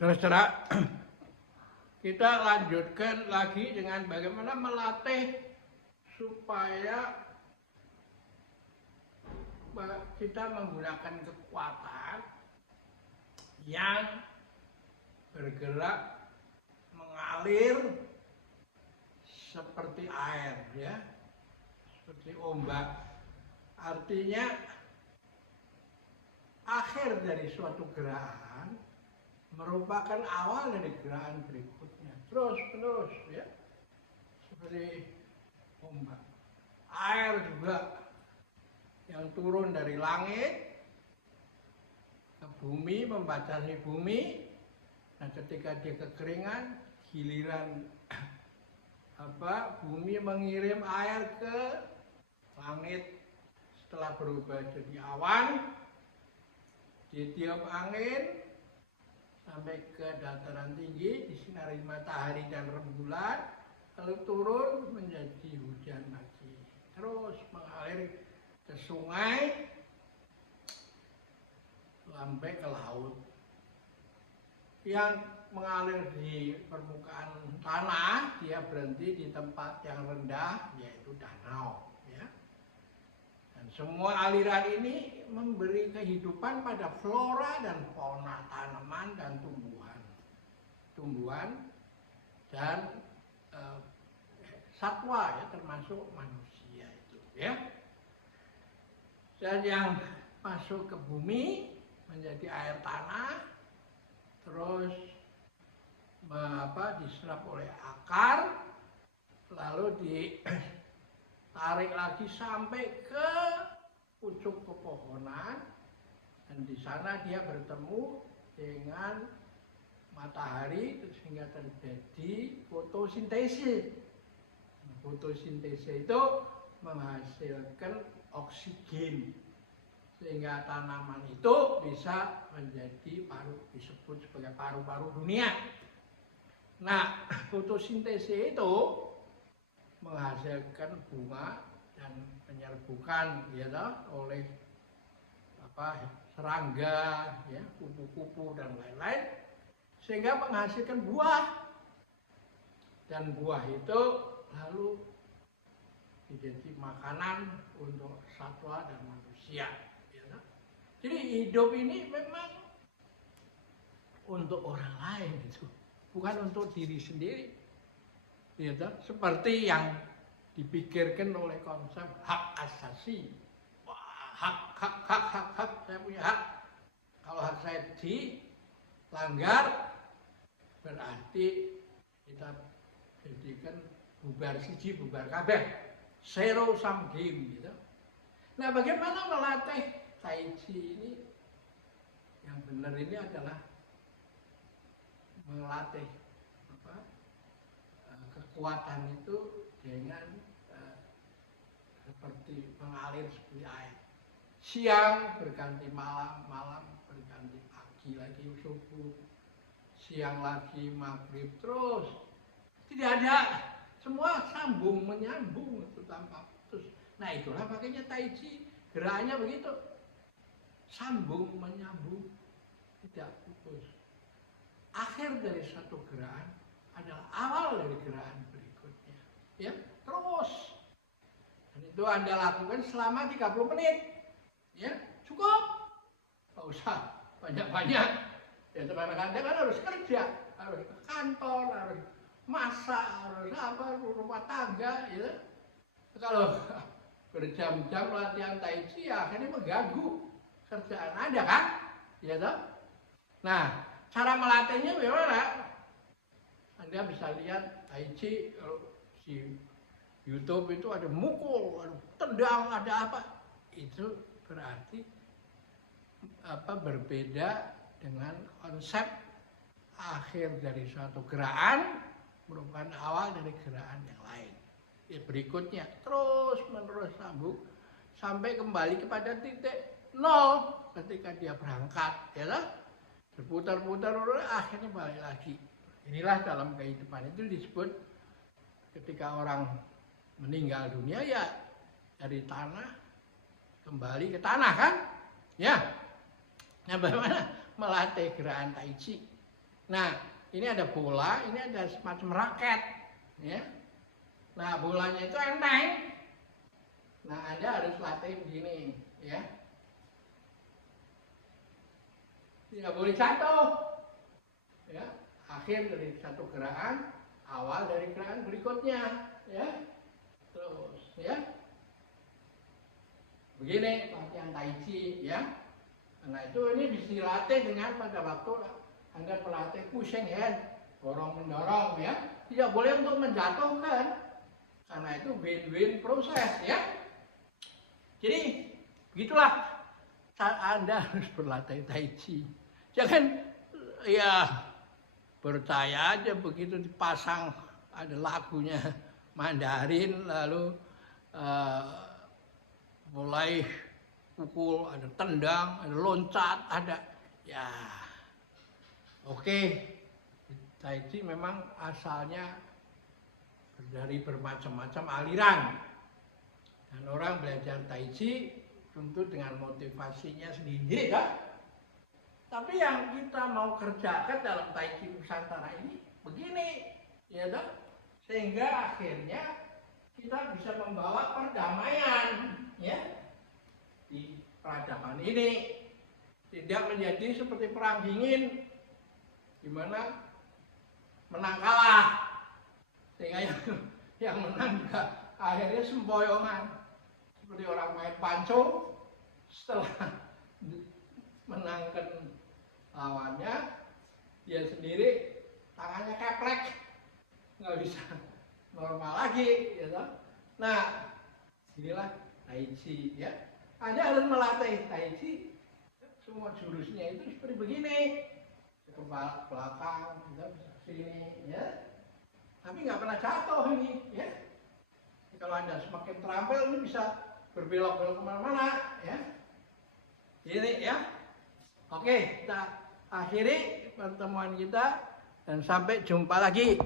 Saudara, kita lanjutkan lagi dengan bagaimana melatih supaya kita menggunakan kekuatan yang bergerak mengalir seperti air, ya, seperti ombak. Artinya akhir dari suatu gerakan merupakan awal dari gerakan berikutnya, terus menerus, ya, seperti ombak. Air juga yang turun dari langit ke bumi, membatasi bumi. Nah, ketika dia kekeringan, giliran bumi mengirim air ke langit. Setelah berubah jadi awan, ditiup angin sampai ke dataran tinggi, disinari matahari dan rembulan, lalu turun menjadi hujan lagi, terus mengalir ke sungai sampai ke laut. Yang mengalir di permukaan tanah, dia berhenti di tempat yang rendah, yaitu danau, ya. Dan semua aliran ini memberi kehidupan pada flora dan fauna, tanaman dan tumbuhan dan satwa, ya, termasuk manusia itu, ya. Dan yang masuk ke bumi menjadi air tanah, terus diserap oleh akar, lalu ditarik lagi sampai ke pucuk pepohonan, dan di sana dia bertemu dengan matahari sehingga terjadi fotosintesis. Fotosintesis itu menghasilkan oksigen sehingga tanaman itu bisa menjadi disebut sebagai paru-paru dunia. Nah, fotosintesis itu menghasilkan bunga dan penyerbukan, ya, oleh serangga, ya, kupu-kupu dan lain-lain, sehingga menghasilkan buah. Dan buah itu lalu menjadi makanan untuk satwa dan manusia. Jadi hidup ini memang untuk orang lain, gitu, bukan untuk diri sendiri, ya, seperti yang dipikirkan oleh konsep hak asasi. Wah, hak, saya punya hak. Kalau hak saya dilanggar, berarti kita jadikan bubar siji, bubar kabeh, zero sum game, gitu. Nah, bagaimana melatih Tai Chi ini? Yang benar ini adalah melatih kekuatan itu dengan seperti mengalir seperti air. Siang berganti malam, malam berganti pagi lagi, subuh, siang lagi maghrib, terus tidak ada, semua sambung menyambung itu tanpa putus. Nah, itulah makanya Tai Chi gerakannya begitu, sambung menyambung, tidak putus. Akhir dari satu gerakan adalah awal dari gerakan berikutnya, ya, terus. Dan itu Anda lakukan selama 30 menit, ya, cukup, nggak usah banyak-banyak. Ya, teman-teman Anda kan harus kerja, harus ke kantor, harus masak, harus rumah tangga, ya. Kalau berjam-jam latihan Tai Chi, ya, akhirnya mengganggu kerjaan Anda, kan, ya, toh? Nah, cara melatihnya bagaimana? Anda bisa lihat Tai Chi di YouTube itu ada mukul, ada tendang, ada apa. Itu berarti berbeda dengan konsep akhir dari suatu gerakan merupakan awal dari gerakan yang lain. Ya, berikutnya terus menerus sambung sampai kembali kepada titik nol ketika dia berangkat, ya, berputar-putar, akhirnya balik lagi. Inilah dalam kehidupan itu disebut ketika orang meninggal dunia, ya, dari tanah kembali ke tanah, kan, ya. Nah, bagaimana melatih gerakan Tai Chi? Nah, ini ada bola, ini ada semacam raket, ya. Nah, bolanya itu enteng. Nah, Anda harus latih begini, ya. Tidak boleh jatuh, ya. Akhir dari satu gerakan, awal dari gerakan berikutnya, ya. Terus, ya. Begini latihan Tai Chi, ya. Nah, itu ini bisa dilatih dengan pada waktu Anda pelatih pushing hand, dorong mendorong, ya. Tidak boleh untuk menjatuhkan, karena itu win-win proses, ya. Jadi begitulah Anda harus berlatih Tai Chi. Jangan ya percaya aja begitu dipasang ada lagunya Mandarin lalu mulai pukul, ada tendang, ada loncat, ada ya. Oke. Tai Chi memang asalnya dari bermacam-macam aliran. Dan orang belajar Tai Chi tentu dengan motivasinya sendiri, ya. Tapi yang kita mau kerjakan dalam Tai Chi Nusantara ini begini, ya kan? Sehingga akhirnya kita bisa membawa perdamaian, ya, di peradaban ini. Tidak menjadi seperti perang dingin, di mana menang kalah, sehingga yang menang juga akhirnya sempoyongan, seperti orang main panco setelah menangkan lawannya, dia sendiri tangannya keplek, nggak bisa normal lagi, ya toh? Nah, inilah Tai Chi, ya. Anda harus melatih Tai Chi, semua jurusnya itu seperti begini, ke belakang, ke sini, ya. Tapi nggak pernah jatuh ini, ya. Kalau Anda semakin terampil, ini bisa berbelok-belok kemana-mana, ya. Ini, ya. Oke, kita akhiri pertemuan kita dan sampai jumpa lagi.